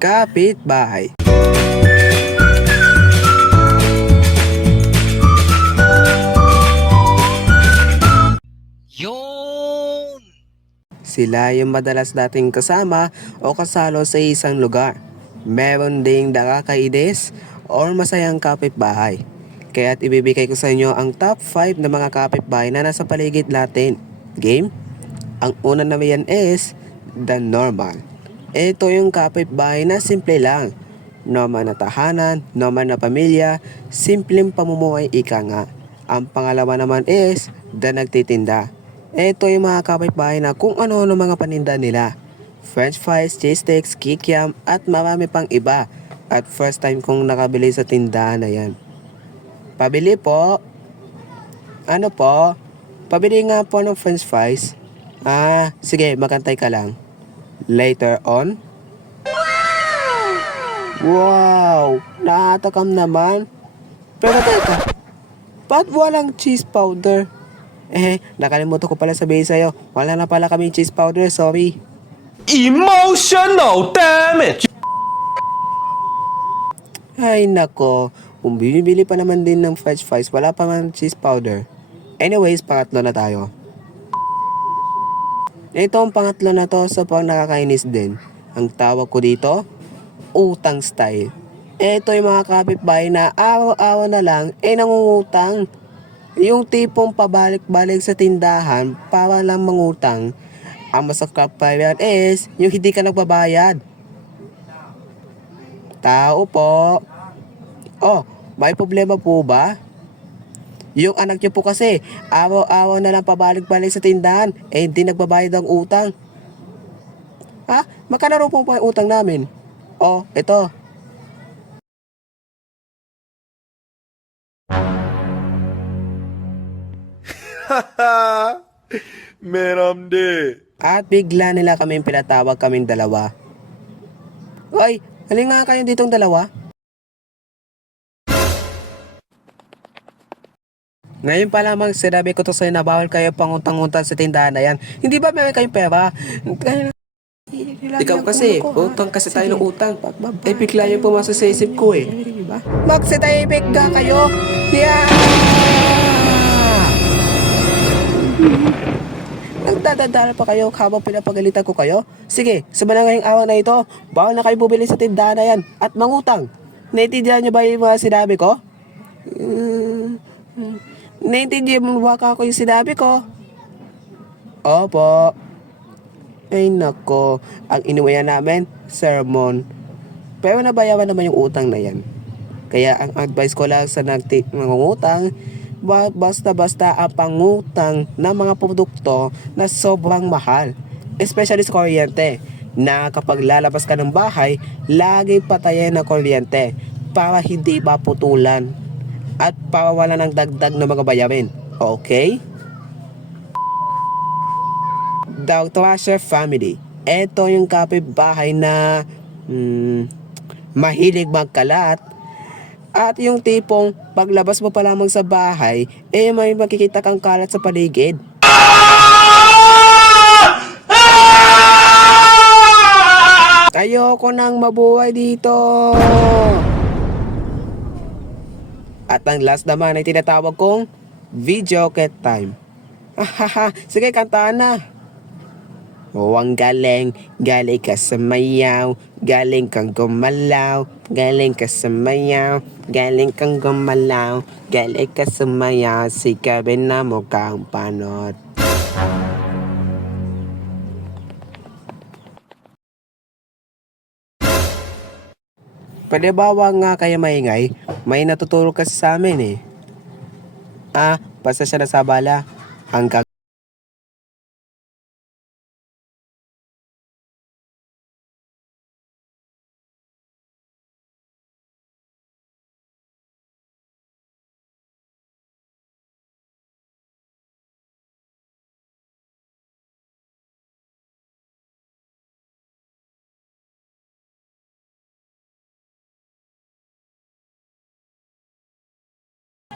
Kapitbahay. Yun! Sila yung madalas nating kasama o kasalo sa isang lugar. Meron ding nakakainis or masayang kapitbahay. Kaya't ibibigay ko sa inyo ang top 5 na mga kapitbahay na nasa paligid natin. Game? Ang una naman yan is the normal. Ito yung kapitbahay na simple lang. Normal na tahanan, normal na pamilya, simpleng pamumuhay ika nga. Ang pangalawa naman is the nagtitinda. Ito yung mga kapitbahay na kung ano-ano mga paninda nila. French fries, cheese sticks, kikiam at marami pang iba. At first time kong nakabili sa tindahan na yan. Pabili po. Ano po? Pabili nga po ng french fries. Sige, magantay ka lang. Later on. Wow! Nakatakam naman. Pero teka, ba't walang cheese powder? Nakalimutan ko pala sabihin sa'yo. Wala na pala kaming cheese powder, sorry. Emotional damage! Ay nako, kung bibili pa naman din ng french fries, wala pa man cheese powder. Anyways, pangatlo na tayo. Ito ang pangatlo na to sa pang nakakainis din. Ang tawag ko dito, utang style. Ito yung mga kapitbahay na araw-araw na lang nangungutang. Yung tipong pabalik-balik sa tindahan para lang mangutang. Ang masakap pa yan is yung hindi ka nagbabayad. Tao po. Oh, may problema po ba? Yung anak niyo po kasi, araw-araw na lang pabalik-balik sa tindahan, hindi nagbabayad ng utang. Magkano po yung utang namin? Oh, ito. Meramde. At bigla nila kaming pinatawag kaming dalawa. Oy, halin nga kayo ditong dalawa. Ngayon pa lamang sinabi ko to sa'yo na bawal kayo pangutang-utang sa tindahan na yan. Hindi ba meron kayong pera? Ikaw kasi, utang kasi tayo ng utang. Bigla yung pumasok sa isip ko eh. Magsitahimik ka kayo! Yeah! Nagdadadala pa kayo habang pinapagalitan ko kayo? Sige, sa ngayong araw na ito, bawal na kayo bumili sa tindahan na yan at mangutang. Naintindihan niyo ba yung mga sinabi ko? Naintindihan mo ba ako yung sinabi ko? Opo. Ay nako, ang inuwayan namin, sermon. Pero nabayaran naman yung utang na yan. Kaya ang advice ko lang sa nangungutang, basta-basta ang pangutang ng mga produkto na sobrang mahal. Especially sa kuryente, na kapag lalabas ka ng bahay, lagi patayin ng kuryente para hindi maputulan at para wala ng dagdag na mga bayarin. Okay? The Thrasher Family. Ito yung kapitbahay na mahilig magkalat. At yung tipong paglabas mo pa lamang sa bahay, may makikita kang kalat sa paligid. Ayoko nang mabuhay dito. At ang last naman ay tinatawag kong video cat time. Sige, kantaan na. Ang galing, galing ka sa mayaw, galing kang gumalaw, galing ka sa mayaw, galing kang gumalaw, galing ka sa mayaw, sikabin na mukhang panot. Pwede ba wag nga kaya maingay? May natutulog kasi sa amin eh. Basta siya na sa bala. Ang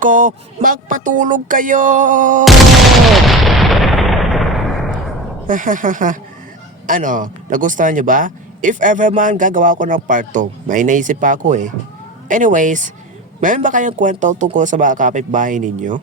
ko, magpatulog kayo! Ano, nagustuhan niyo ba? If ever man gagawa ko ng part 2, may naisip pa ako eh. Anyways, meron ba kayong kwento tungkol sa mga kapitbahay ninyo?